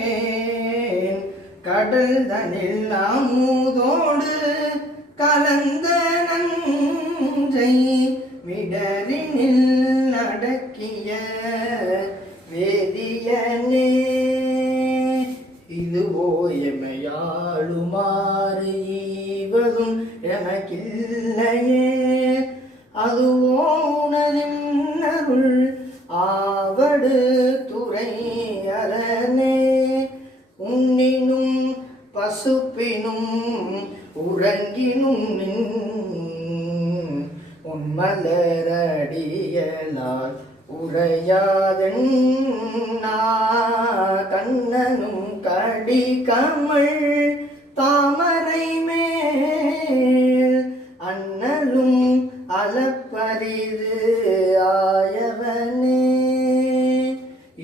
உதழுவேன் கடல் தனில் அமுதோடு கலந்த நஞ்சை விடரினில் அடக்கிய வேதியனே இதுவோ எமையாளுமாறு ஈவதும் எனக்கில்லையே அதுவோ உணரின்னருள் ஆவடு துறை அரணே உண்ணினும் பசுப்பினும் உறங்கினும் உன்மலரடியலால் உரையாதென் கண்ணனும் கடி கமழ் தாமரை மேல் அண்ணலும் அலப்பரிது ஆயவனே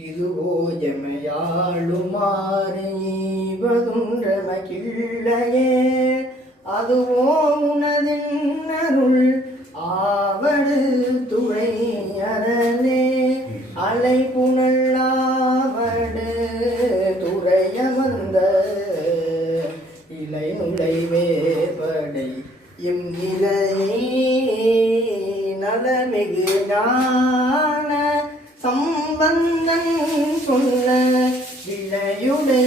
இதுவோ எமையாளுமாறு ஈவதுன்றமக்கில்லையே அதுவோ உனதென்னருள் ஆவடு துறை அரணே அலை புனல்லாவடு துறையமர்ந்த இலை நுழைவேற்படை இம்நிலையை நலமிகு ஞான சம்பந்தன் சொல்ல விளையுடை